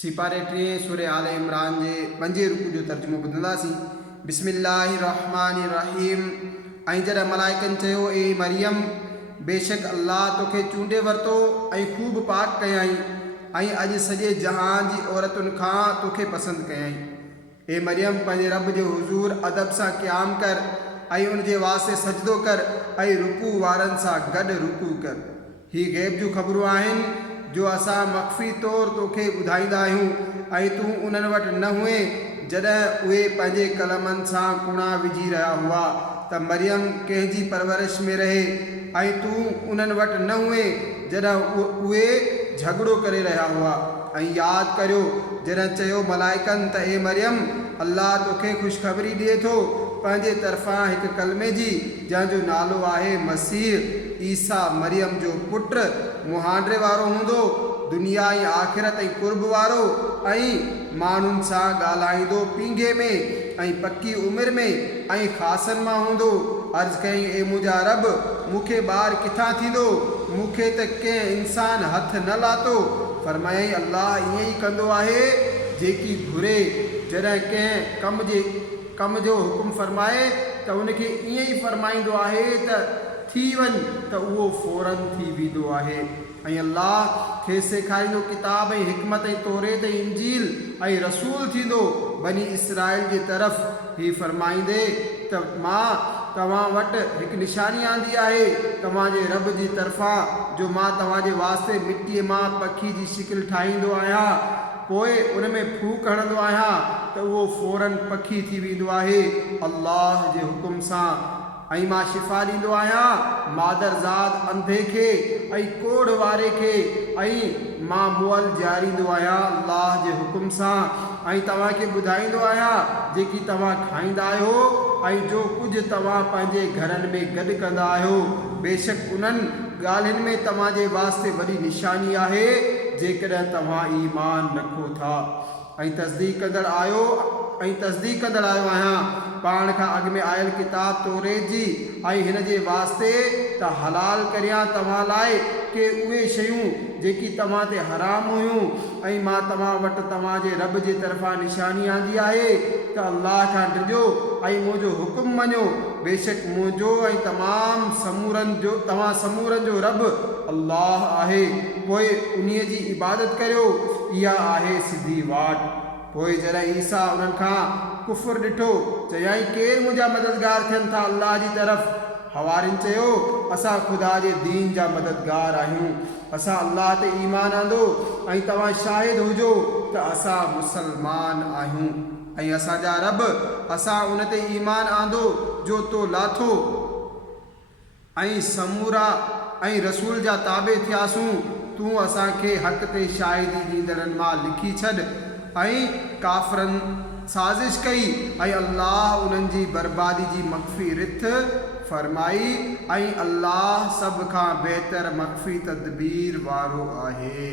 सिपारे 3 सूरह आल इमरान जे 5 रुकू जो तर्जुमो ॿुधंदासीं। बिस्मिल्लाहिर्रहमानिर्रहीम। ऐं जॾहिं मलाइकनि चयो, ए मरियम, बेशक अल्लाह तोखे चूंडे वरितो ऐं ख़ूब पाक कयाई ऐं अॼु सॼे जहान जी औरतुनि खां तोखे पसंदि कयाई। ए मरियम, पंहिंजे रब जे हुज़ूर अदब सां क़याम कर ऐं उन जे वास्ते सजदो कर ऐं रुकू वारनि सां गॾु रुकू कर। ही ग़ैब जूं ख़बरूं आहिनि जो असां मख़फ़ी तौर तोखे ॿुधाईंदा आहियूं ऐं तूं उन्हनि वटि न हुए जॾहिं उहे पंहिंजे कलमनि सां कुणा विझी रहिया हुआ त मरियम कंहिंजी परवरिश में रहे ऐं तूं उन्हनि वटि न हुए जॾहिं उहे झगड़ो करे रहिया हुआ। ऐं यादि करियो जॾहिं चयो मलाइकनि त ए मरियम, अल्लाह तोखे ख़ुशख़बरी ॾिए थो पंहिंजे तरफ़ां हिकु कलमे जी जंहिंजो नालो आहे मसीह ईसा, मरियम जो पुट, मुहांडरे वारो हूंदो, दुनिया ऐं आख़िरत ऐं कुर्ब वारो ऐं माण्हुनि सां ॻाल्हाईंदो पींघे में ऐं पकी उमिरि में ऐं ख़ासनि मां हूंदो। अर्ज़ु कयईं, ए मुंहिंजा रब, मूंखे ॿारु किथां थींदो? मूंखे त कंहिं इंसान हथ न लाथो। फरमायईं, अल्लाह ईअं ई कंदो आहे जेकी घुरे। जॾहिं कंहिं कम जो हुकुम फरमाए त उनखे ईअं ई फरमाईंदो आहे त थी वञ त उहो फ़ौरन थी वेंदो आहे। ऐं अल्लाह खे सेखारींदो किताब ऐं हिकमत ऐं तौरेत ऐं इंजील ऐं रसूल थींदो बनी इसराइल जे तरफ़ ही फरमाईंदे त मां तव्हां वटि हिकु निशानी आंदी आहे तव्हांजे रब जी तरफ़ां जो मां तव्हांजे वास्ते मिटीअ मां पखी जी शिकिल ठाहींदो आहियां, पोइ उन में फूक हणंदो आहियां त उहो फ़ौरन पखी थी वेंदो आहे अल्लाह जे हुकुम सां। ऐं मां शिफ़ा ॾींदो आहियां मादरज़ाद अंधे खे ऐं कोढ़ वारे खे ऐं मां मुअल ॼारींदो आहियां अल्लाह जे हुकुम सां। ऐं तव्हांखे ॿुधाईंदो आहियां जेकी तव्हां खाईंदा आहियो ऐं जो कुझु तव्हां पंहिंजे घरनि में गॾु कंदा आहियो। बेशक उन्हनि ॻाल्हियुनि में तव्हांजे वास्ते वॾी निशानी आहे जेकॾहिं तव्हां ईमान रखो था। ऐं तस्दीक कंदड़ आयो आहियां पाण खां अॻु में आयल किताब तौरेत जी ऐं हिन जे वास्ते त हलाल करियां तव्हां लाइ के उहे शयूं जेकी तव्हां ते हराम हुयूं। ऐं मां तव्हां वटि तव्हांजे रब जे तरफ़ां निशानी आंदी आहे त अल्लाह खां डिॼो ऐं मुंहिंजो हुकुम मञो। बेशक मुंहिंजो ऐं तव्हां समूरनि जो रब अल्लाह आहे। पोइ उन्हीअ जी इबादत करियो, इहा आहे सिधी वाट। पोइ जॾहिं ईसा उन्हनि खां कुफर ॾिठो चयाईं, केरु मुंहिंजा मददगार थियनि था अल्लाह जी तरफ़? हवारिन चयो, असां ख़ुदा जे दीन जा मददगार आहियूं। असां अल्लाह ते ईमान आंदो ऐं तव्हां शाहिद हुजो त असां मुसलमान आहियूं। ऐं असांजा रब, असां उन ते ईमान आंदो जो तो लाथो ऐं समूरा ऐं रसूल जा ताबे थियासूं। तूं असांखे हक़ ते शाहिदी ॾींदड़नि मां लिखी छॾ। ऐं काफ़रनि साज़िश कई ऐं अल्लाह उन्हनि जी बर्बादी जी मख़फ़ी रिथ फरमाई ऐं अल्लाह सभ खां बहितर मख़फ़ी तदबीर वारो आहे।